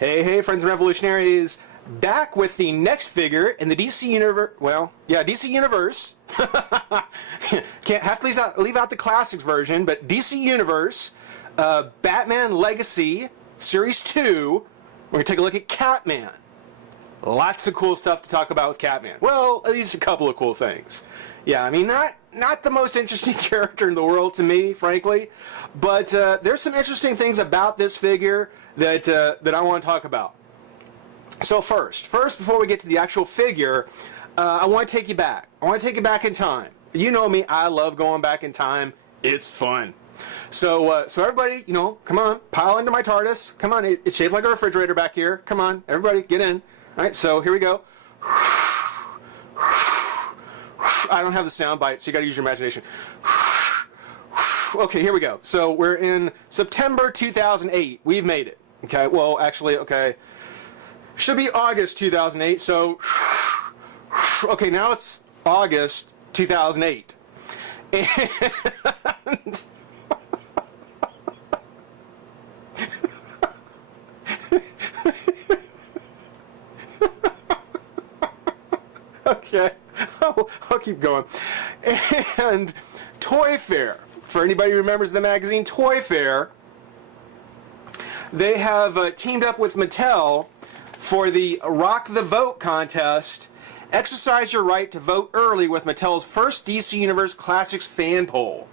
Hey, hey, friends and revolutionaries. Back with the next figure in the DC universe. Well, yeah, DC universe. Can't have to leave out the classics version, but DC universe, Batman Legacy Series 2. We're going to take a look at Catman. Lots of cool stuff to talk about with Catman. Well, at least a couple of cool things. Yeah, I mean, not the most interesting character in the world to me, frankly, but there's some interesting things about this figure that I want to talk about. So first, before we get to the actual figure, I want to take you back. I want to take you back in time. You know me, I love going back in time. It's fun. So everybody, you know, come on, pile into my TARDIS. Come on, it's shaped like a refrigerator back here. Come on, everybody, get in. All right, so here we go. I don't have the sound bite, so you got to use your imagination. Okay, here we go. So we're in September 2008. We've made it. Okay, well, actually, okay. Should be August 2008, so... Okay, now it's August 2008. And... Okay, I'll keep going. And Toy Fair, for anybody who remembers the magazine Toy Fair, they have teamed up with Mattel for the Rock the Vote contest. Exercise your right to vote early with Mattel's first DC Universe Classics fan poll.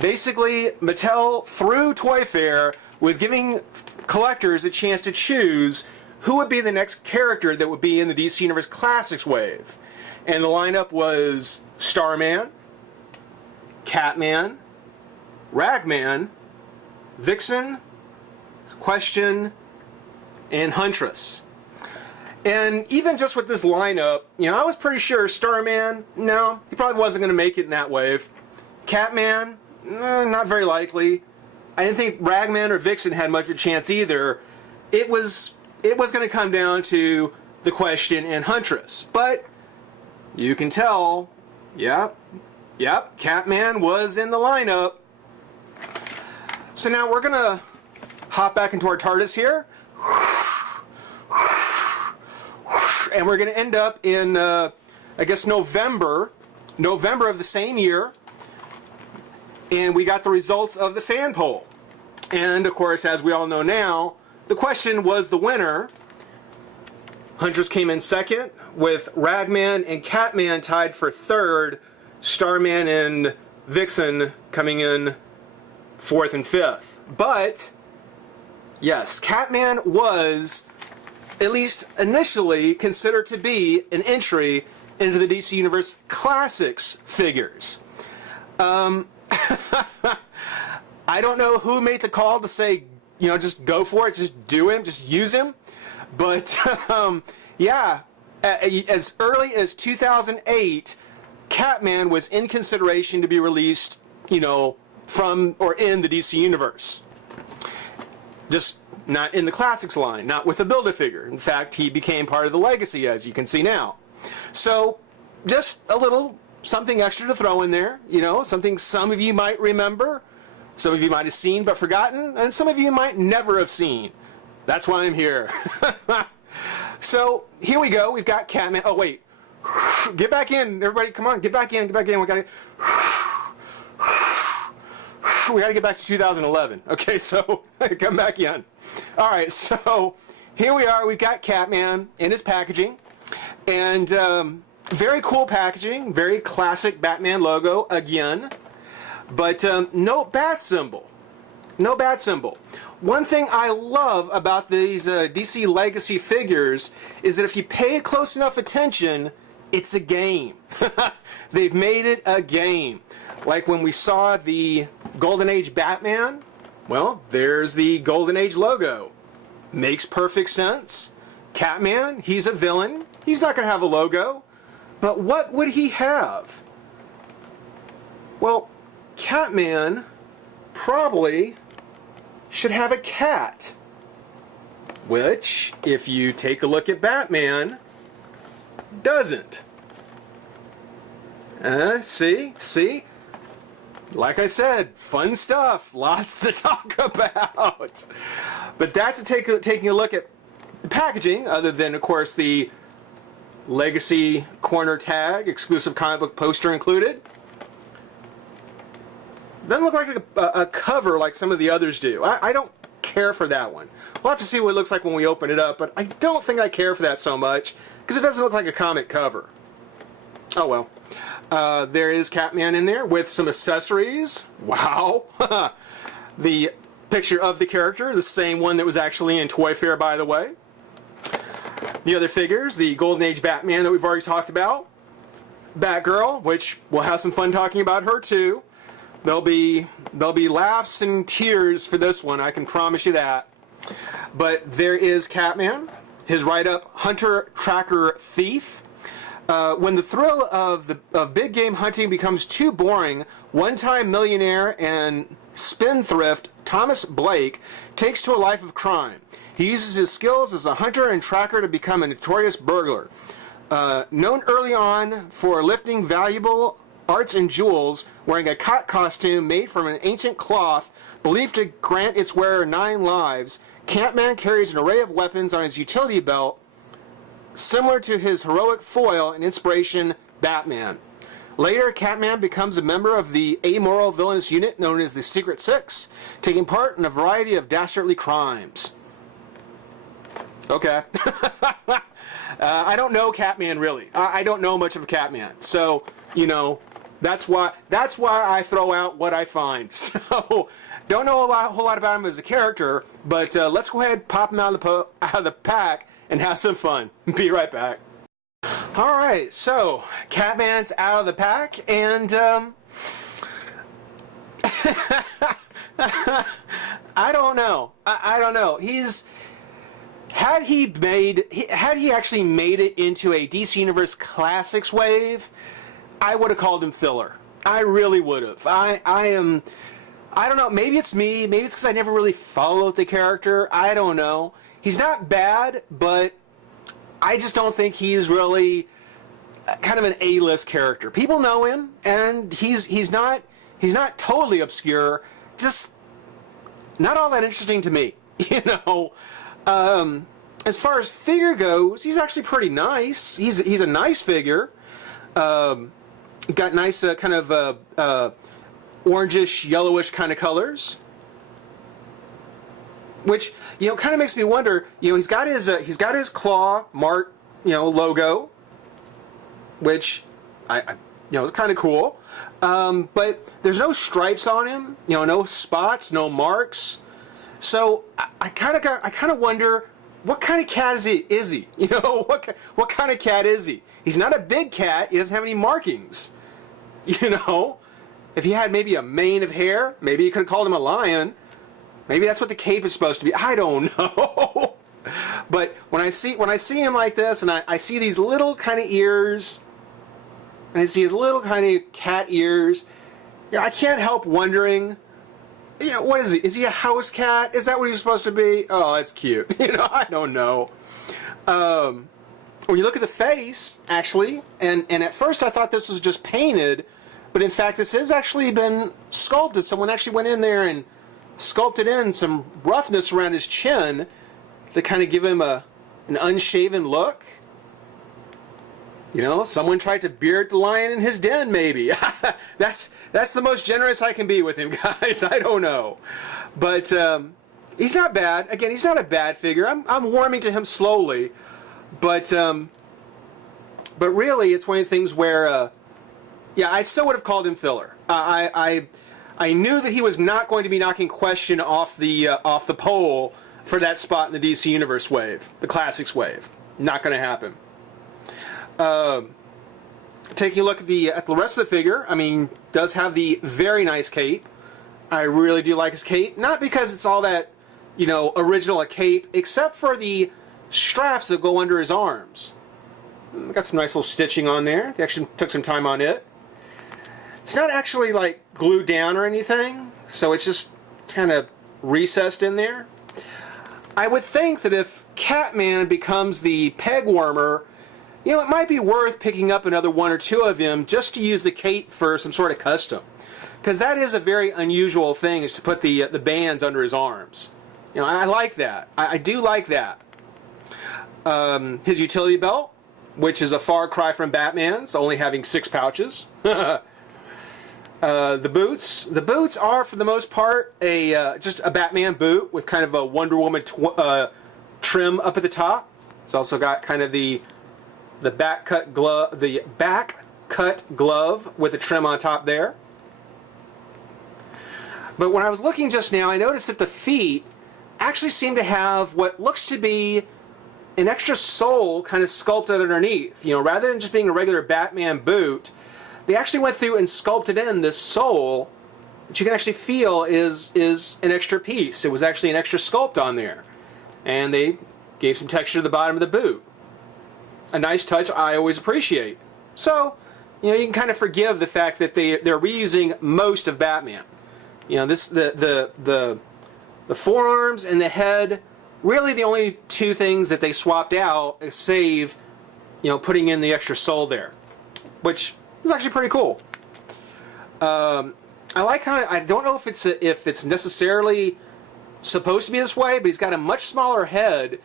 Basically, Mattel, through Toy Fair, was giving collectors a chance to choose who would be the next character that would be in the DC Universe Classics wave. And the lineup was Starman, Catman, Ragman, Vixen, Question, and Huntress. And even just with this lineup, you know, I was pretty sure Starman, no, he probably wasn't going to make it in that wave. Catman, not very likely. I didn't think Ragman or Vixen had much of a chance either. It was going to come down to the Question and Huntress. But you can tell, yep, Catman was in the lineup. So now we're going to hop back into our TARDIS here. And we're going to end up in, I guess, November of the same year. And we got the results of the fan poll. And, of course, as we all know now, the Question was the winner. Huntress came in second, with Ragman and Catman tied for third, Starman and Vixen coming in fourth and fifth. But, yes, Catman was, at least initially, considered to be an entry into the DC Universe Classics figures. I don't know who made the call to say, you know, just go for it, just do him, just use him. But, yeah, as early as 2008, Catman was in consideration to be released, you know, from or in the DC Universe. Just not in the Classics line, not with a Build-A-Figure. In fact, he became part of the Legacy, as you can see now. So, just a little something extra to throw in there, you know, something some of you might remember, some of you might have seen but forgotten, and some of you might never have seen. That's why I'm here. So, here we go. We've got Catman. Oh, wait. Get back in, everybody. Come on, get back in, get back in. We got to get back to 2011. Okay, so come back in. All right, so here we are. We've got Catman in his packaging. And very cool packaging. Very classic Batman logo again. But no bat symbol. No bat symbol. One thing I love about these DC Legacy figures is that if you pay close enough attention, it's a game. They've made it a game. Like when we saw the Golden Age Batman, well, there's the Golden Age logo. Makes perfect sense. Catman, he's a villain. He's not going to have a logo. But what would he have? Well, Catman probably should have a cat. Which, if you take a look at Batman, doesn't. See? Like I said, fun stuff, lots to talk about. But that's taking a look at packaging, other than, of course, the Legacy corner tag, exclusive comic book poster included. Doesn't look like a cover like some of the others do. I don't care for that one. We'll have to see what it looks like when we open it up, but I don't think I care for that so much, because it doesn't look like a comic cover. Oh well. There is Catman in there with some accessories. Wow. The picture of the character, the same one that was actually in Toy Fair, by the way. The other figures, the Golden Age Batman that we've already talked about. Batgirl, which we'll have some fun talking about her too. There'll be laughs and tears for this one, I can promise you that. But there is Catman, his write-up, Hunter Tracker Thief. When the thrill of big game hunting becomes too boring, one-time millionaire and spendthrift Thomas Blake takes to a life of crime. He uses his skills as a hunter and tracker to become a notorious burglar. Known early on for lifting valuable arts and jewels, wearing a cot costume made from an ancient cloth believed to grant its wearer 9 lives, Catman carries an array of weapons on his utility belt, similar to his heroic foil and inspiration, Batman. Later, Catman becomes a member of the amoral villainous unit known as the Secret Six, taking part in a variety of dastardly crimes. Okay. I don't know Catman really. I don't know much of Catman, so you know that's why I throw out what I find. So don't know a whole lot about him as a character, but let's go ahead and pop him out of the pack and have some fun. Be right back. All right, so Catman's out of the pack, and I don't know. I don't know. Had he actually made it into a DC Universe Classics wave, I would have called him filler. I really would have. I don't know. Maybe it's me. Maybe it's because I never really followed the character. I don't know. He's not bad, but I just don't think he's really kind of an A-list character. People know him, and he's not totally obscure. Just not all that interesting to me, you know. As far as figure goes, he's actually pretty nice. He's a nice figure. Got nice kind of orangish, yellowish kind of colors, which kind of makes me wonder. He's got his claw mark, logo, which is kind of cool. But there's no stripes on him. No spots, no marks. So I kind of wonder, what kind of cat is he? What kind of cat is he? He's not a big cat. He doesn't have any markings. If he had maybe a mane of hair, maybe you could have called him a lion. Maybe that's what the cape is supposed to be. I don't know. But when I see him like this, and I see these little kind of ears, and I see his little kind of cat ears, I can't help wondering. What is he? Is he a house cat? Is that what he's supposed to be? Oh, that's cute. I don't know. When you look at the face, actually, and at first I thought this was just painted, but in fact this has actually been sculpted. Someone actually went in there and sculpted in some roughness around his chin to kind of give him an unshaven look. Someone tried to beard the lion in his den, maybe. That's the most generous I can be with him, guys. I don't know. But he's not bad. Again, he's not a bad figure. I'm warming to him slowly. But really, it's one of the things where, I still would have called him filler. I knew that he was not going to be knocking Question off the pole for that spot in the DC Universe wave, the Classics wave. Not going to happen. Taking a look at the rest of the figure, does have the very nice cape. I really do like his cape. Not because it's all that, original a cape, except for the straps that go under his arms. Got some nice little stitching on there. They actually took some time on it. It's not actually like glued down or anything, so it's just kind of recessed in there. I would think that if Catman becomes the peg warmer, it might be worth picking up another one or two of him just to use the cape for some sort of custom. Because that is a very unusual thing, is to put the bands under his arms. I like that. I do like that. His utility belt, which is a far cry from Batman's, only having 6 pouches. The boots are, for the most part, just a Batman boot with kind of a Wonder Woman trim up at the top. It's also got kind of the back cut glove with a trim on top there. But when I was looking just now, I noticed that the feet actually seem to have what looks to be an extra sole kind of sculpted underneath. You know, rather than just being a regular Batman boot, they actually went through and sculpted in this sole that you can actually feel is an extra piece. It was actually an extra sculpt on there. And they gave some texture to the bottom of the boot. A nice touch I always appreciate. So, you know, you can kind of forgive the fact that they're reusing most of Batman. You know, the forearms and the head, really the only 2 things that they swapped out, save, you know, putting in the extra sole there, which is actually pretty cool. I like how, I don't know if it's necessarily supposed to be this way, but he's got a much smaller head,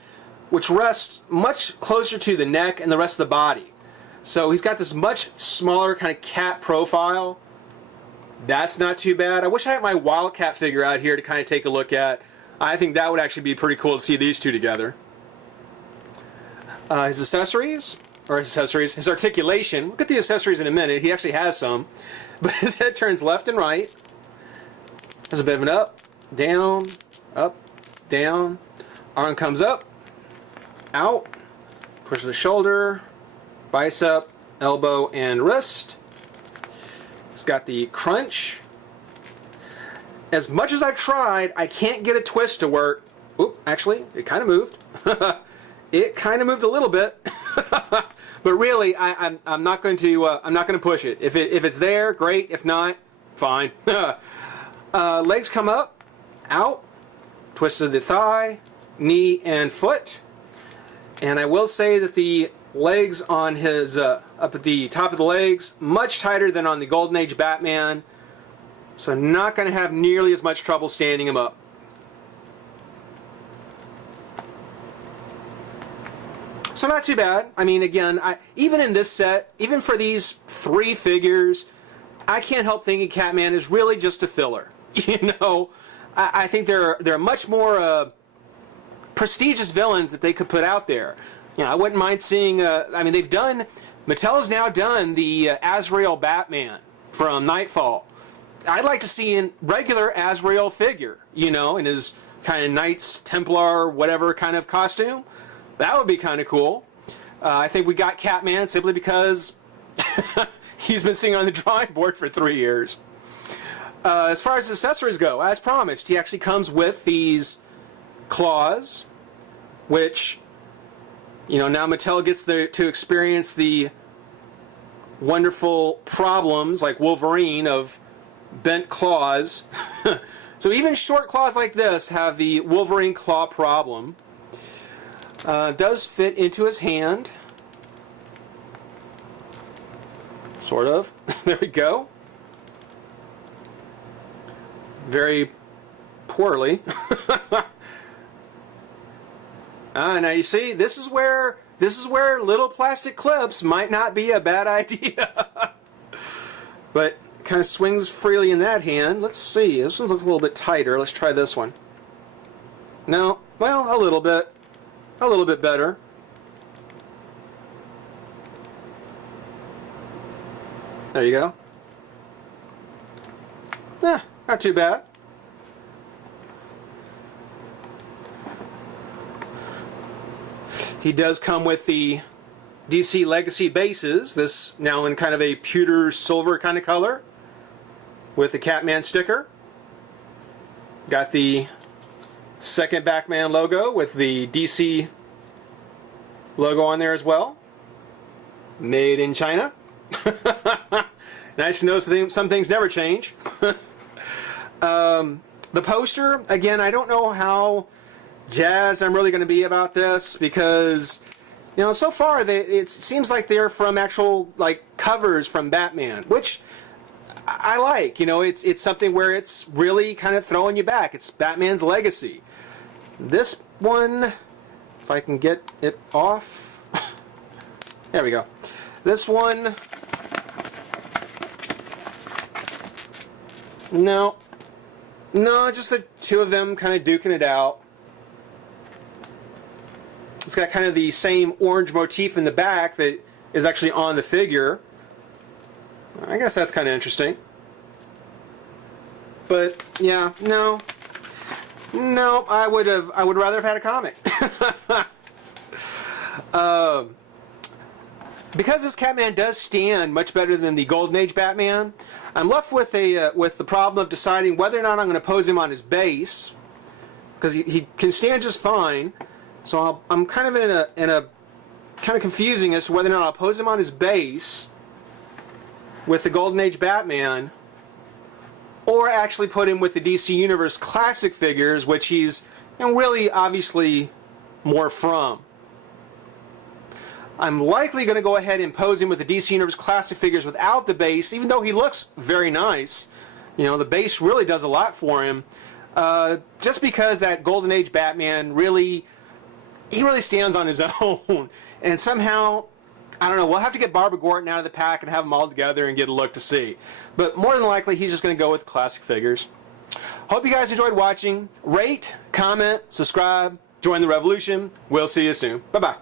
which rests much closer to the neck and the rest of the body. So he's got this much smaller kind of cat profile. That's not too bad. I wish I had my Wildcat figure out here to kind of take a look at. I think that would actually be pretty cool to see these 2 together. His articulation. We'll get the accessories in a minute. He actually has some. But his head turns left and right. There's a bit of an up, down, arm comes up, out, push the shoulder, bicep, elbow, and wrist. It's got the crunch. As much as I've tried, I can't get a twist to work. Oop, actually, it kind of moved. It kind of moved a little bit. But really, I'm not going to push it. If it's there, great. If not, fine. Legs come up, out, twist of the thigh, knee, and foot. And I will say that the legs on his up at the top of the legs much tighter than on the Golden Age Batman. So not going to have nearly as much trouble standing him up. So not too bad. I mean, again, even in this set, even for these 3 figures, I can't help thinking Catman is really just a filler. You know, I think they're much more prestigious villains that they could put out there. You know, I wouldn't mind seeing. I mean, Mattel's now done the Azrael Batman from Nightfall. I'd like to see a regular Azrael figure, you know, in his kind of Knights Templar whatever kind of costume. That would be kind of cool. I think we got Catman simply because he's been sitting on the drawing board for 3 years. As far as accessories go, as promised, he actually comes with these claws, which, you know, now Mattel gets to experience the wonderful problems like Wolverine of bent claws. So even short claws like this have the Wolverine claw problem. Does fit into his hand. Sort of. There we go. Very poorly. Now you see, this is where little plastic clips might not be a bad idea. But kind of swings freely in that hand. Let's see. This one looks a little bit tighter. Let's try this one. No, well, a little bit better. There you go. Not too bad. He does come with the DC Legacy bases, this now in kind of a pewter silver kind of color, with the Catman sticker. Got the second Batman logo with the DC logo on there as well. Made in China. Nice to know some things never change. The poster, again, I don't know how jazzed I'm really going to be about this because, you know, so far it seems like they're from actual like covers from Batman, which I like. You know, it's something where it's really kind of throwing you back. It's Batman's legacy. This one, If I can get it off. There we go. This one, no, just the two of them kind of duking it out. It's got kind of the same orange motif in the back that is actually on the figure. I guess that's kind of interesting. But yeah, no, I would rather have had a comic. Because this Catman does stand much better than the Golden Age Batman, I'm left with the problem of deciding whether or not I'm going to pose him on his base, because he can stand just fine. So I'm kind of in a kind of confusing as to whether or not I'll pose him on his base with the Golden Age Batman, or actually put him with the DC Universe classic figures, which he's really obviously more from. I'm likely going to go ahead and pose him with the DC Universe classic figures without the base, even though he looks very nice. The base really does a lot for him. Just because that Golden Age Batman really stands on his own. And somehow, I don't know, we'll have to get Barbara Gordon out of the pack and have them all together and get a look to see. But more than likely, he's just going to go with classic figures. Hope you guys enjoyed watching. Rate, comment, subscribe, join the revolution. We'll see you soon. Bye-bye.